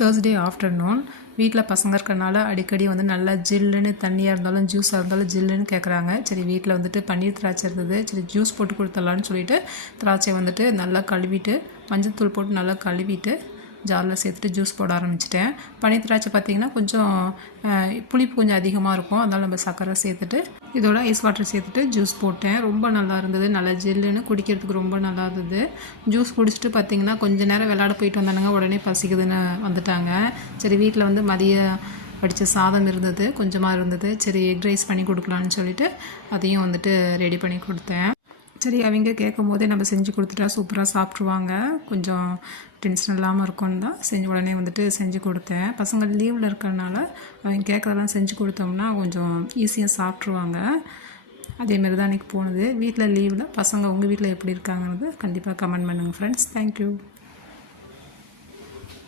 Thursday afternoon வீட்டில் பசங்க இருக்கறனால அடிக்கடி வந்து நல்லா ஜில்லுன்னு தண்ணியாக இருந்தாலும் ஜூஸாக இருந்தாலும் ஜில்லுன்னு கேட்குறாங்க. சரி வீட்டில் வந்துட்டு பன்னீர் திராட்சை இருந்தது. சரி ஜூஸ் போட்டு கொடுத்துடலான்னு சொல்லிட்டு திராட்சை வந்துட்டு நல்லா கழுவிட்டு மஞ்சள்தூள் போட்டு நல்லா கழுவிட்டு ஜாரில் சேர்த்துட்டு ஜூஸ் போட ஆரம்பிச்சிட்டேன். பன்னீர் திராட்சை பார்த்திங்கன்னா கொஞ்சம் புளிப்பு கொஞ்சம் அதிகமாக இருக்கும். அதனால் நம்ம சர்க்கரை சேர்த்துட்டு இதோட ஐஸ் வாட்டர் சேர்த்துட்டு ஜூஸ் போட்டேன். ரொம்ப நல்லா இருந்தது. நல்லா ஜில்லுன்னு குடிக்கிறதுக்கு ரொம்ப நல்லா இருந்தது. ஜூஸ் குடிச்சிட்டு பார்த்திங்கன்னா கொஞ்சம் நேரம் விளையாட போயிட்டு வந்தானுங்க. உடனே பசிக்குதுன்னு வந்துட்டாங்க. சரி வீட்டில் வந்து மதியம் வடித்த சாதம் இருந்தது, கொஞ்சமாக இருந்தது. சரி எக் ரைஸ் பண்ணி கொடுக்கலான்னு சொல்லிட்டு அதையும் வந்துட்டு ரெடி பண்ணி கொடுத்தேன். சரி அவங்க கேட்கும் போதே நம்ம செஞ்சு கொடுத்துட்டா சூப்பராக சாப்பிட்ருவாங்க. கொஞ்சம் டென்ஷன் இல்லாமல் இருக்கும்னு தான் உடனே வந்துட்டு செஞ்சு கொடுத்தேன். பசங்க லீவில் இருக்கிறனால அவங்க கேட்குறதெல்லாம் செஞ்சு கொடுத்தோம்னா கொஞ்சம் ஈஸியாக சாப்பிட்ருவாங்க. அதேமாரி தான் இன்றைக்கி போனது. வீட்டில் லீவில் பசங்க உங்கள் வீட்டில் எப்படி இருக்காங்கிறது கண்டிப்பாக கமெண்ட் பண்ணுங்கள் ஃப்ரெண்ட்ஸ். தேங்க்யூ.